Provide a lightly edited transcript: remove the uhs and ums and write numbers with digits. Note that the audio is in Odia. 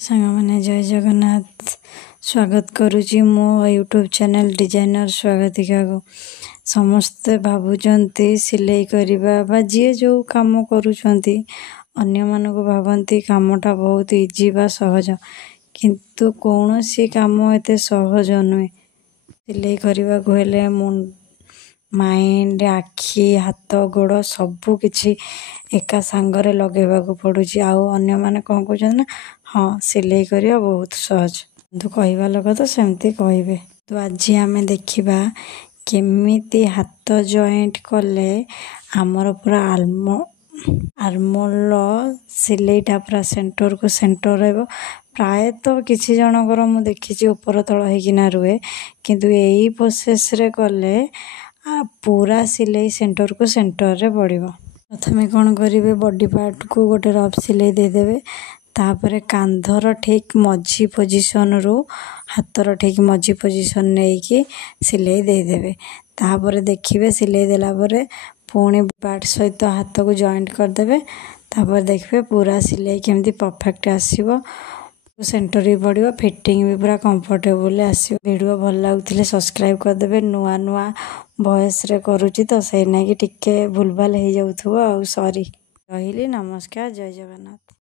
ସାଙ୍ଗମାନେ ଜୟ ଜଗନ୍ନାଥ। ସ୍ୱାଗତ କରୁଛି ମୋ ୟୁଟ୍ୟୁବ୍ ଚ୍ୟାନେଲ୍ ଡିଜାଇନର ସ୍ୱାଗତିକାକୁ। ସମସ୍ତେ ଭାବୁଛନ୍ତି ସିଲେଇ କରିବା ବା ଯିଏ ଯେଉଁ କାମ କରୁଛନ୍ତି ଅନ୍ୟମାନଙ୍କୁ ଭାବନ୍ତି କାମଟା ବହୁତ ଇଜି ବା ସହଜ, କିନ୍ତୁ କୌଣସି କାମ ଏତେ ସହଜ ନୁହେଁ। ସିଲେଇ କରିବାକୁ ହେଲେ ମାଇଣ୍ଡ, ଆଖି, ହାତ, ଗୋଡ଼ ସବୁ କିଛି ଏକା ସାଙ୍ଗରେ ଲଗେଇବାକୁ ପଡ଼ୁଛି। ଆଉ ଅନ୍ୟମାନେ କ'ଣ କହୁଛନ୍ତି ନା ହଁ ସିଲେଇ କରିବା ବହୁତ ସହଜ, କିନ୍ତୁ କହିବା ଲୋକ ତ ସେମିତି କହିବେ। ତ ଆଜି ଆମେ ଦେଖିବା କେମିତି ହାତ ଜଏଣ୍ଟ କଲେ ଆମର ପୁରା ଆର୍ମୋଲ ସିଲେଇଟା ପୁରା ସେଣ୍ଟରକୁ ସେଣ୍ଟର ରହିବ। ପ୍ରାୟତଃ କିଛି ଜଣଙ୍କର ମୁଁ ଦେଖିଛି ଉପର ତଳ ହେଇକିନା ରୁହେ, କିନ୍ତୁ ଏଇ ପ୍ରୋସେସ୍ରେ କଲେ ପୁରା ସିଲେଇ ସେଣ୍ଟରକୁ ସେଣ୍ଟରରେ ପଡ଼ିବ। ପ୍ରଥମେ କ'ଣ କରିବେ, ବଡ଼ି ପାର୍ଟକୁ ଗୋଟେ ରଫ୍ ସିଲେଇ ଦେଇଦେବେ। ତାପରେ କାନ୍ଧର ଠିକ୍ ମଝି ପୋଜିସନରୁ ହାତର ଠିକ୍ ମଝି ପୋଜିସନ ନେଇକି ସିଲେଇ ଦେଇଦେବେ। ତାପରେ ଦେଖିବେ ସିଲେଇ ଦେଲା ପରେ ପୁଣି ପାର୍ଟ ସହିତ ହାତକୁ ଜଏଣ୍ଟ କରିଦେବେ। ତାପରେ ଦେଖିବେ ପୁରା ସିଲେଇ କେମିତି ପରଫେକ୍ଟ ଆସିବ, ସେଣ୍ଟର ବି ପଡ଼ିବ, ଫିଟିଙ୍ଗ ବି ପୁରା କମ୍ଫର୍ଟେବୁଲ ଆସିବ। ଭିଡ଼ିଓ ଭଲ ଲାଗୁଥିଲେ ସବସ୍କ୍ରାଇବ୍ କରିଦେବେ। ନୂଆ ନୂଆ ଭଏସ୍ରେ କରୁଛି ତ ସେଇ ନାଗି ଟିକେ ଭୁଲଭାଲ ହେଇଯାଉଥିବ ଆଉ ସରି। ରହିଲି, ନମସ୍କାର, ଜୟ ଜଗନ୍ନାଥ।